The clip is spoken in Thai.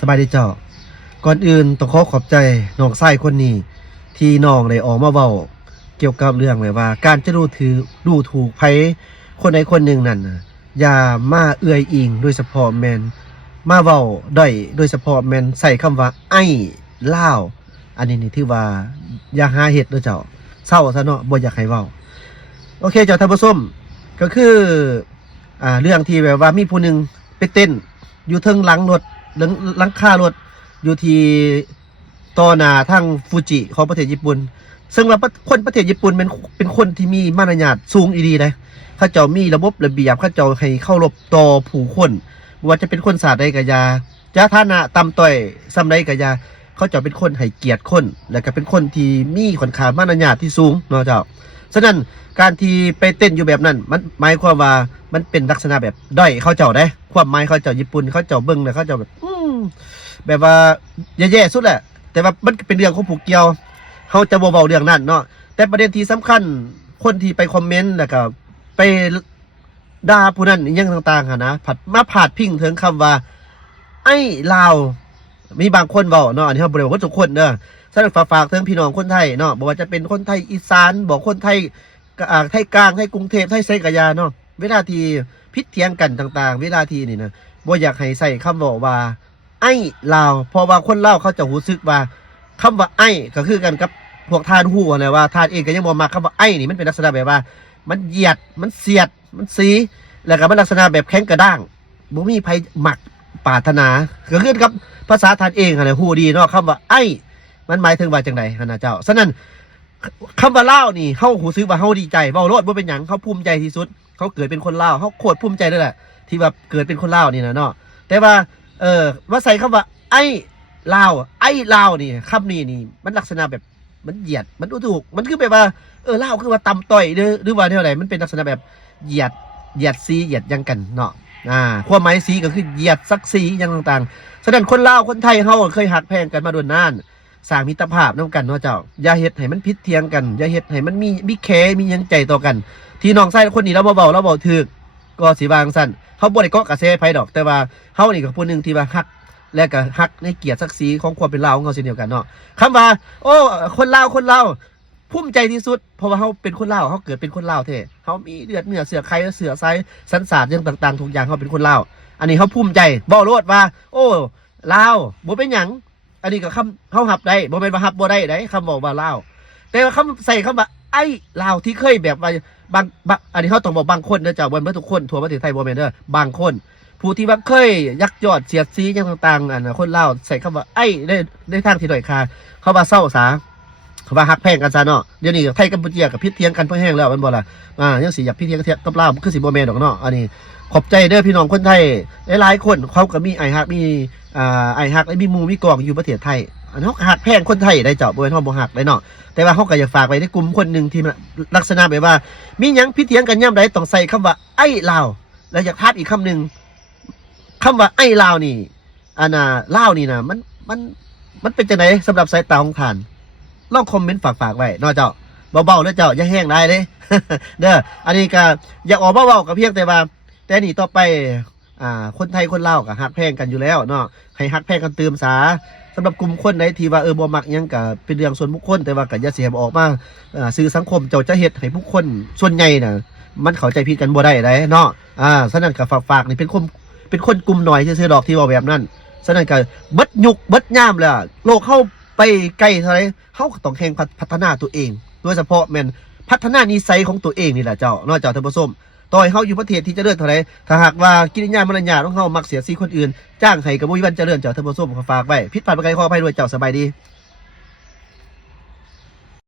สบายดีเจ้าก่อนอื่นต้องขอบใจน้องชายคนนี้ที่น้องได้ออกมาเว้าเกี่ยวกับเรื่องแบบว่าการจะดูถูกไผคนใดคนหนึ่งนั่นอย่ามาเอื้อยอิงโดยเฉพาะแมนมาเว้าด้อยโดยเฉพาะแมนใส่คำว่าไอ้ลาวอันนี้นี่ถือว่าอย่าหาเฮ็ดเด้อเจ้าเศร้าซะเนาะบ่อยากให้เว้าโอเคเจ้าท่านผู้ชมก็คือเรื่องที่แบบว่ามีผู้หนึงไปเต้นอยู่เทิงหลังรถหลังคารถอยู่ที่ต่อหน้าทางฟูจิของประเทศญี่ปุ่นซึ่งว่าคนประเทศญี่ปุ่นเป็นคนที่มีมารยาทสูงอีดีนะเขาเจ้ามีระบบระเบียบเขาเจ้าให้เคารพต่อผู้คนว่าจะเป็นคนศาสตร์ใดก็อย่าจะฐานะต่ำต้อยส่ำใดก็อย่าเขาเจ้าเป็นคนให้เกียรติคนและก็เป็นคนที่มีค่อนข้างมารยาทที่สูงเนาะเจ้าฉะนั้นการที่ไปเต้นอยู่แบบนั้นมันหมายความว่ามันเป็นลักษณะแบบด้อยเขาเจ้าได้ความหมายเขาเจ้าญี่ปุ่นเขาเจ้าเบิ่งแล้วเขาเจ้าแบบว่าแย่ๆสุดแหละแต่ว่ามันเป็นเรื่องของผูกเกี่ยวเขาจะบ่เว้าเรื่องนั้นเนาะแต่ประเด็นที่สำคัญคนที่ไปคอมเมนต์แล้วก็ไปด่าผู้นั้นอย่างต่างๆนะมาพาดพิงถึงคำว่าไอ้ลาวมีบางคนเว้าเนาะอันนี้เฮาบ่ได้บอกว่าทุกคนเด้อฉะนั้นฝากถึงพี่น้องคนไทยเนาะบ่ว่าจะเป็นคนไทยอีสานบอกคนไทยไทยกลางไทยกรุงเทพไทยไสกะยาเนาะเวลาที่พิษเถียงกันต่างๆเวลาที่นี่นะบ่อยากให้ใส่คำว่าไอ้ลาวเพราะว่าคนลาวเขาจะรู้สึกว่าคำว่าไอ้ก็คือกันกับพวกทานฮู้นะว่าทานเองก็ยังบ่มักคำว่าไอ้นี่มันเป็นลักษณะแบบว่ามันเหยียดมันเสียดมันสีแล้วก็มันลักษณะแบบแข็งกระด้างบ่มีไผมักปรารถนาก็คือกับภาษาทานเองนะฮู้ดีเนาะคำว่าไอ้มันหมายถึงว่าจังได๋หั่นน่ะเจ้าฉะนั้นคำว่าลาวนี่เฮารู้สึกว่าเฮาดีใจเว้าโลดบ่เป็นหยังเฮาภูมิใจที่สุดเขาเกิดเป็นคนลาวเฮาโคตรภูมิใจเลยแหละที่ว่าเกิดเป็นคนลาวนี่นะเนาะแต่ว่าว่าใส่คำว่าไอ้ลาวนี่คำนี้นี่มันลักษณะแบบมันเหยียดมันถูกมันคือแบบว่าลาวคือว่าต่ำต้อยหรือว่าเท่าไหร่มันเป็นลักษณะแบบเหยียดสีเหยียดยังกันเนาะความหมายสีก็คือเหยียดศักดิ์ศรีอย่างต่างๆฉะนั้นคนลาวคนไทยเฮาเคยหักแพงกันมาโดนนานสร้างมิตรภาพนำกันเนาะเจ้าอย่าเฮ็ดให้มันผิดเถียงกันอย่าเฮ็ดให้มันมีแค่มีหยังใจต่อกันที่น้องชายคนนี้เราเบาเราเว้าถูกก็สิวางซั่นเฮาบ่ได้เกาะกระแสไผดอกแต่ว่าเฮานี่ก็ผู้นึงที่ว่าฮักและก็ฮักในเกียรติศักดิ์ศรีของความเป็นลาวของเขาเช่นเดียวกันเนาะคำว่าโอ้คนลาวภูมิใจที่สุดเพราะว่าเฮาเป็นคนลาวเฮาเกิดเป็นคนลาวแท้เฮามีเลือดเนื้อเสือไขเสือไซสัญชาติอย่างต่างๆทุกอย่างเฮาเป็นคนลาวอันนี้เฮาภูมิใจเว้าโลดว่าโอ้ลาวบ่เป็นหยังอันนี้ก็คำเฮารับได้บ่แม่นว่ารับบ่ได้คำบอกว่าลาวแต่ว่าคำใส่คำว่าไอ้ลาวที่เคยแบบว่าบางอันนี้เขาต้องบอกบางคนเด้อเจ้าบ่แม่นทุกคนทั่วประเทศไทยบ่แม่นเด้อบางคนผู้ที่ว่าเคยยักยอดเสียดสีอย่างต่างๆคนลาวใส่คำว่าไอ้ได้ทางที่ด้อยค่าเขาว่าเศร้าสาเขาว่าฮักแพงกันซะเนาะเดี๋ยวนี้ไทยกัมพูชากับพิษเถียงกันเพื่อแห้งแล้วมันบ่ล่ะยังสิอยากพิษเถียงกับลาวคือสิบ่แม่นดอกเนาะอันนี้ขอบใจเด้อพี่น้องคนไทยหลายๆคนเขาก็มีไอ้ฮักมีไอ้ฮักและมีหมู่มีกองอยู่ประเทศไทยอันเฮาฮักแพงคนไทยได้เจ้าบ่แม่นเฮาบ่ฮักได้เนาะแต่ว่าเฮาก็อยากฝากไว้ในกลุ่มคนนึงที่ลักษณะแบบว่ามีหยังพิษเถียงกันยามใดต้องใส่คำว่าไอ้ลาวแล้วอยากทัดอีกคำนึงคำว่าไอ้ลาวนี่ลาวนี่นะมันเป็นจังไดสำหรับสายตาของท่านลองคอมเมนต์ฝากไว้เนาะเจ้าเบาๆเด้อเจ้าอย่าแห้งได้เด้ เด้ออันนี้ก็อยากออกมาเว้ากับเพียงแต่ว่าแต่นี่ต่อไปคนไทยคนลาวก็ฮักแพงกันอยู่แล้วเนาะให้ฮักแพงกันเติมสาสำหรับกลุ่มคนไหนที่ว่าบ่มักหยังก็เป็นเรื่องส่วนบุคคลแต่ว่าก็อย่าสิให้ออกมาสื่อสังคมเจ้าจะเฮ็ดให้ผู้คนส่วนใหญ่น่ะมันเข้าใจผิดกันบ่ได้เนาะฉะนั้นก็ฝากนี่เป็นคนกลุ่มหน่อยซื่อๆดอกที่ว่าแบบนั้นฉะนั้นก็เบิดยุคเบิดยามแล้วโลกเข้าไปไกลเท่าไหร่เฮาก็ต้องแข่งพัฒนาตัวเองโดยเฉพาะแม่นพัฒนานิสัยของตัวเองนี่แหละเจ้าเนาะเจ้าท่านผู้ชมต่อให้เฮาอยู่ประเทศที่เจริญเท่าไหร่ถ้าหากว่ากิริยามารยาทของเฮามักเสียดสีคนอื่นจ้างให้ก็บ่มีวันเจริญเจ้าท่านผู้ชมขอฝากไว้ผิดพลาดประการขออภัยด้วยเจ้าสบายดี